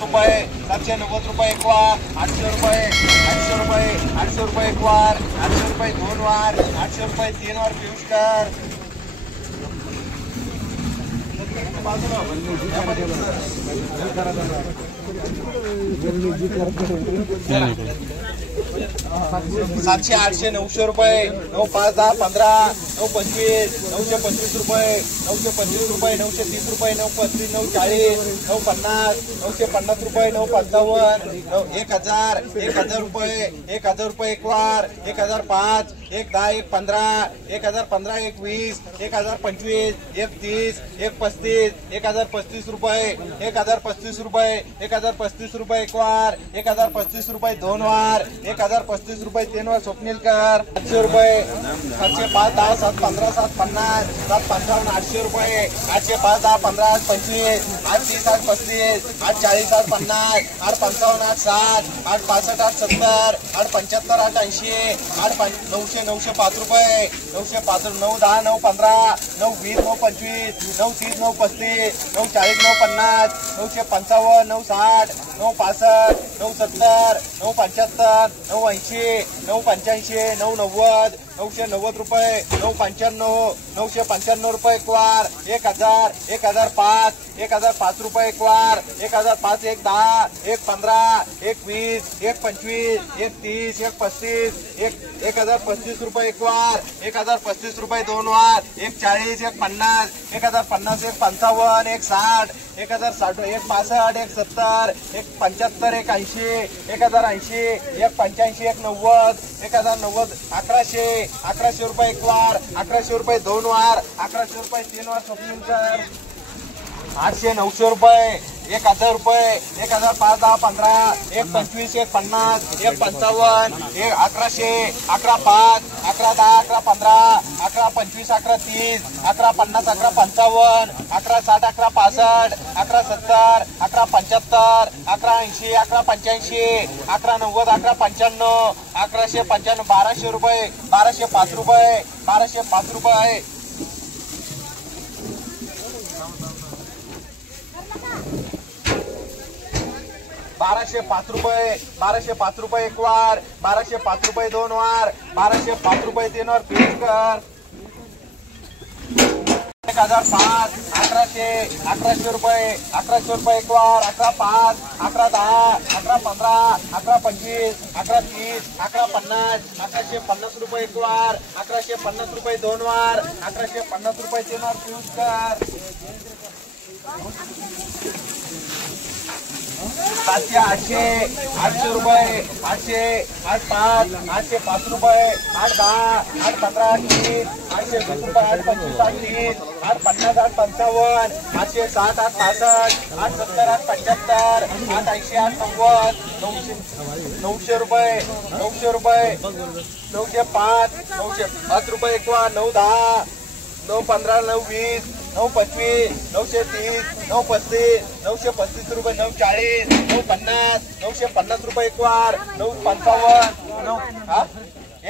रुपये 790 रुपये एक वार 800 रुपये 800 रुपये एक वार 800 रुपये 2 वार 800 रुपये 3 वार पियुषकर सातशे 800 900 रुपये 9 5 10 15 9 25 925 रुपये 925 रुपये 930 रुपये 935 940 950 950 रुपये 955 1000 रुपये 1000 रुपये एक वार 1005 1 10 1 15 1015 1 20 1025 1 30 1 35 1035 रुपये 1035 रुपये 1035 रुपये एक वार 1035 रुपये 2 वार 1035 रुपये 3 वार स्वप्नीलकर 800 रुपये 705 10 7 15 7 50 7 55 800 रुपये 805 10 15 25 8 30 8 35 8 40 8 50 8 55 8 60 8 65 8 70 8 75 8 80 8 905 रुपये 905 9 10 9 15 9 20 9 25 9 30 9 35 9 40 9 50 955 9 60 9 65 9 70 9 75 9 80 9 85 9 90 990 रुपये 9 95 995 रुपये एक वार 1000 1005 1005 रुपये एक वार 1005 1 10 1 15 1 20 1 25 1 30 1 35 1035 रुपये एक वार 1035 रुपये 2 वार 140 1 50 1050 1 55 1 60 1060 1 65 1 70 1 75 1 80 1080 1 85 1 90 1090 1100 रुपये एक वार 1100 रुपये 2 वार 1100 रुपये 3 वार स्वप्नीलकर 800 900 रुपये 1000 रुपये 1005 10 15 1 25 1 50 1 55 1 1100 11 5 11 10 11 15 11 25 11 30 11 50 11 55 11 60 11 65 11 70 11 75 11 80 11 85 11 90 11 95 1195 1200 रुपये 1205 रुपये 1205 रुपये 1205 रुपये 1205 रुपये एक वार 1205 रुपये 2 वार 1205 रुपये 3 वार पियुषकर 1005 1100 रुपये 1100 रुपये एक वार 11 5 11 10 11 15 11 25 11 30 11 50 1150 रुपये एक वार 1150 रुपये 2 वार 1150 रुपये 3 वार पियुषकर 700 800 रुपये 800 8 5 805 रुपये 8 10 8 15 30 820 रुपये 8 25 8 30 8 50 8 55 860 8 65 8 70 8 75 8 80 8 90 900 रुपये 900 रुपये 905 905 रुपये एक वार 9 10 9 15 9 20 9 25 930 9 35 935 रुपये 9 40 9 50 950 रुपये एक वार 9 55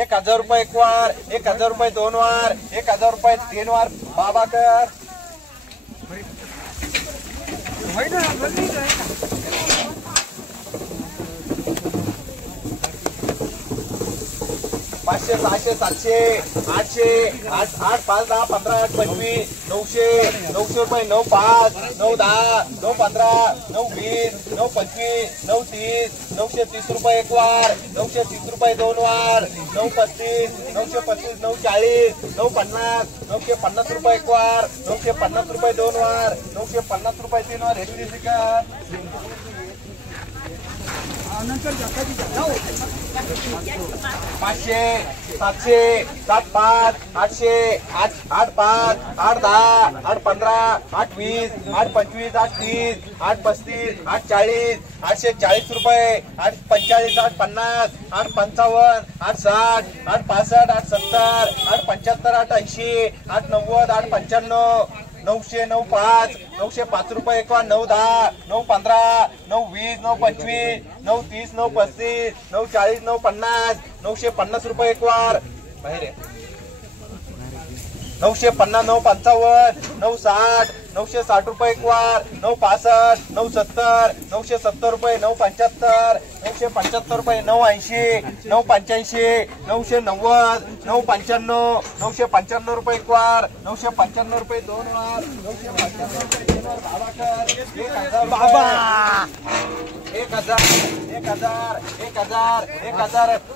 1000 रुपये एक वार 1000 रुपये 2 वार 1000 रुपये 3 वार बाबाकर 500 600 700 800 8 8 5 10 15 8 25 900 रुपये 9 5 9 10 9 15 9 20 9 25 9 30 930 रुपये एक वार 930 रुपये 2 वार 935 935 940 950 950 रुपये एक वार 950 रुपये 2 वार 950 रुपये 3 वार 500 700 7 5 800 8 8 5 8 10 8 15 8 20 8 25 8 30 8 35 8 40 840 रुपये 8 45 8 50 8 55 8 60 8 65 8 70 8 75 8 80 8 90 8 95 900 9 5 905 रुपये एक वार 9 10 9 15 9 20 9 25 9 30 9 35 9 40 9 50 950 रुपये एक वार बाहेर 950 955 960 960 रुपये एक वार 965 970 970 रुपये 975 975 रुपये 980 985 990 995 995 रुपये एक वार 995 रुपये दोन वार 995 रुपये तीन वार बाबा 1000 1000 1000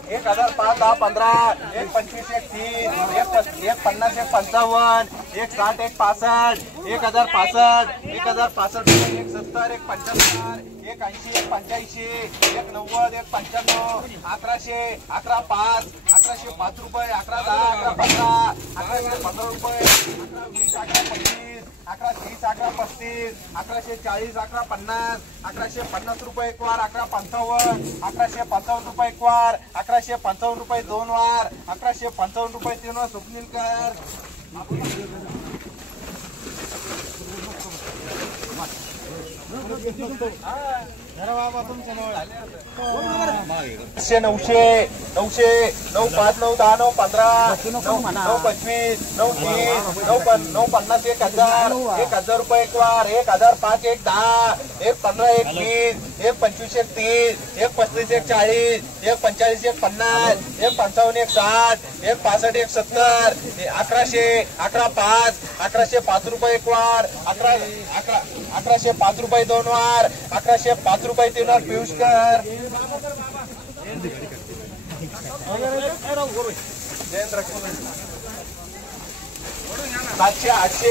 1000 5 10 15 1 25 1 30 1 50 1 55 1 60 1 65 1065 1065 1 70 1 75 1 80 1 85 1 90 1 95 1100 11 5 1105 रुपये 11 10 11 15 1115 रुपये 11 20 11 25 11 30 11 35 1140 11 50 1150 रुपये एक वार 1155 1155 रुपये एक वार 1155 रुपये दोन वार 1155 रुपये तीन वार सुखनीलकर शे 900 900 9 5 9 10 9 15 9 25 9 30 9 50 1000 1000 रुपये एक वार 1005 1 10 1 15 1 20 1 25 1 30 1 35 1 40 1 45 1 50 1 55 1 60 1 65 1 70 1100 11 5 1105 रुपये एक वार 1105 रुपये दोन वार 1105 रुपये तीन वार पियुषकर 700 800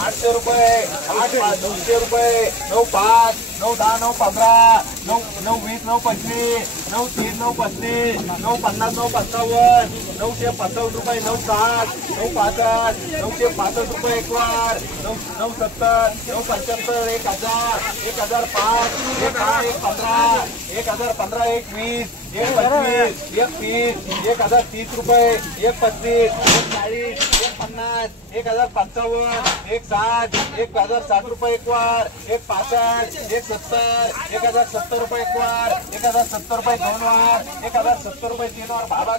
800 रुपये 8 5 900 रुपये 9 5 9 10 9 15 9 9 20 9 25 9 30 9 35 9 50 9 55 955 रुपये 9 60 9 65 965 रुपये एक वार 9 70 9 75 1000 1005 1 15 1015 1 20 1 25 1 30 1030 रुपये 1 35 1 40 1 50 1055 1 60 1060 रुपये एक वार 1 65 1 70 1070 रुपये एक वार 1070 रुपये दोन वार 1070 रुपये तीन वार बाबा